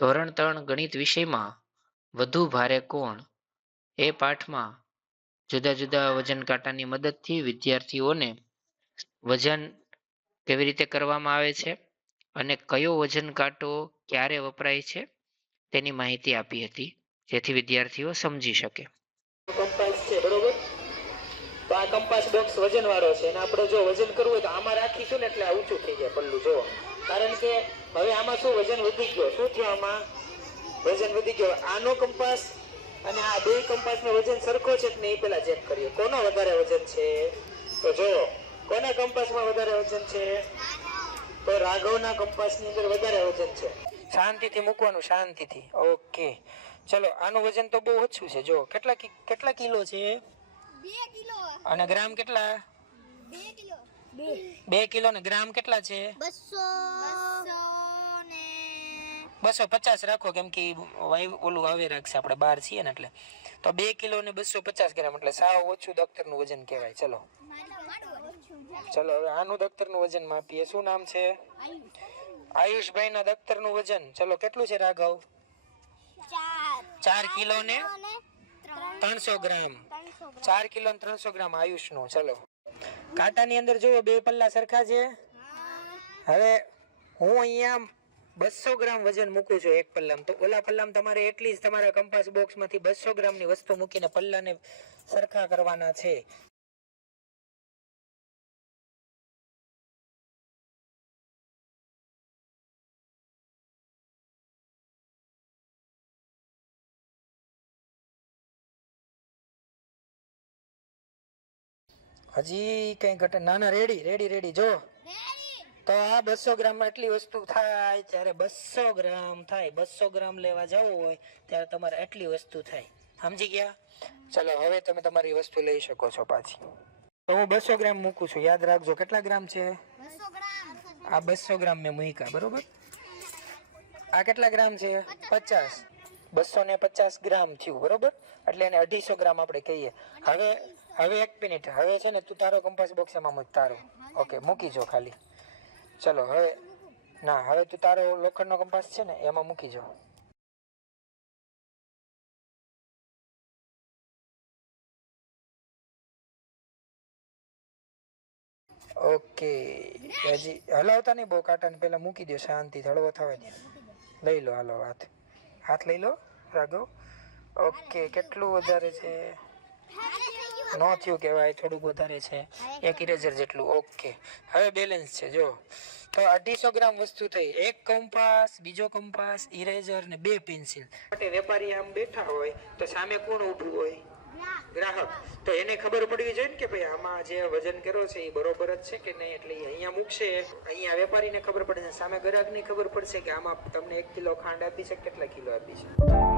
ધોરણ 3 ગણિત વિષયમાં વધુ ભારે કોણ એ પાઠમાં જુદા જુદા વજન કાંટાની મદદથી વિદ્યાર્થીઓને વજન કેવી રીતે કરવામાં આવે છે અને કયો વજન કાંટો ક્યારે વપરાય છે તેની માહિતી આપી હતી, જેથી વિદ્યાર્થીઓ સમજી શકે. કંપાસ છે, બરોબર? તો આ કંપાસ બોક્સ વજન વાળો છે અને આપણે જો વજન કરવું હોય તો આમાં રાખીશું ને એટલે આ ઊંચું થઈ જાય પલ્લું, જો. કારણ કે હવે આમાં શું વજન વધી ગયો, શું થયું આમાં? વજન વધી ગયો. આનો કંપાસ અને આ બે કંપાસનો વજન સરખો છે કે નહીં પેલા ચેક કરીએ. કોનો વધારે વજન છે? તો જો કોના કંપાસમાં વધારે વજન છે? તો રાઘવના કંપાસની અંદર વધારે વજન છે. શાંતિથી મૂકવાનું, શાંતિથી. ઓકે, ચલો. આનું વજન તો બહુ ઓછું છે. જો કેટલા કિલો છે? 2 કિલો. અને ગ્રામ કેટલા? 2 કિલો. 2 કિલો ને ગ્રામ કેટલા છે? 250 રાખો, કેમ કે ઓલું આવે રાખશે, આપણે બહાર છીએ ને એટલે. તો 2 કિલો ને 250 ગ્રામ એટલે સાવ ઓછું દફતરનું વજન કહેવાય. ચલો હવે આનું દફતરનું વજન માપીએ. શું નામ છે? આયુષભાઈના દફતરનું વજન ચલો કેટલું છે રાઘવ? 4 કિલો ને 300 ગ્રામ. 4 કિલો ને 300 ગ્રામ આયુષનું. ચલો, કાંટાની અંદર જુઓ, બે પલ્લા સરખા છે. હવે હું અહીંયા 200 ગ્રામ વજન મૂકું છું એક પલ્લામાં, તો ઓલા પલ્લામાં તમારે એટલી જ તમારા કંપાસ બોક્સમાંથી 200 ગ્રામની વસ્તુ મૂકીને પલ્લાને સરખા કરવાના છે. હજી કઈ ઘટે? ના, રેડી જો. તો આ 200 ગ્રામમાં એટલી વસ્તુ થાય ત્યારે 200 ગ્રામ થાય. 200 ગ્રામ લેવા જવું હોય ત્યારે તમારે એટલી વસ્તુ થાય. સમજી ગયા? ચલો, હવે તમે તમારી વસ્તુ લઈ શકો છો પાછી. તો હું 200 ગ્રામ મૂકું છું. યાદ રાખજો કેટલા ગ્રામ છે? 200 ગ્રામ. આ 200 ગ્રામ મેં મૂક્યા, બરોબર? આ કેટલા ગ્રામ છે? 50. 250 ગ્રામ થયું, બરોબર? એટલે એને 250 ગ્રામ આપણે કહીએ. હવે એક મિનિટ. હવે છે ને તું તારો કંપાસ બોક્સ એમાં મૂક, તારો. ઓકે, મૂકી જો ખાલી. ચલો હવે તું તારો લોખંડનો કંપાસ છે ને એમાં મૂકી જો. ઓકે, હજી હલાવતા નહીં બહુ, કાંટાને પેલા મૂકી દો, શાંતિ હળવો થવા દો. લઈ લો, હાલો, હાથ લઈ લો રાઘવ. ઓકે, કેટલું વધારે છે? નો થયું કહેવાય, થોડુંક વધારે છે, 1 ઇરેઝર જેટલું. ઓકે, હવે બેલેન્સ છે. જો તો 250 ગ્રામ વસ્તુ થઈ. એક કંપાસ, બીજો કંપાસ, ઇરેઝર ને 2 પેન્સિલ. માટે વેપારી આમ બેઠા હોય તો સામે કોણ ઊભું હોય? ગ્રાહક. તો એને ખબર પડવી જોઈએ ને કે ભાઈ આમાં જે વજન કર્યો છે એ બરોબર જ છે કે નહીં. એટલે અહીંયા મૂકશે, અહીંયા વેપારીને ખબર પડે છે, સામે ગ્રાહકને ખબર પડશે કે આમાં તમને 1 કિલો ખાંડ આપી છે, કેટલા કિલો આપી છે.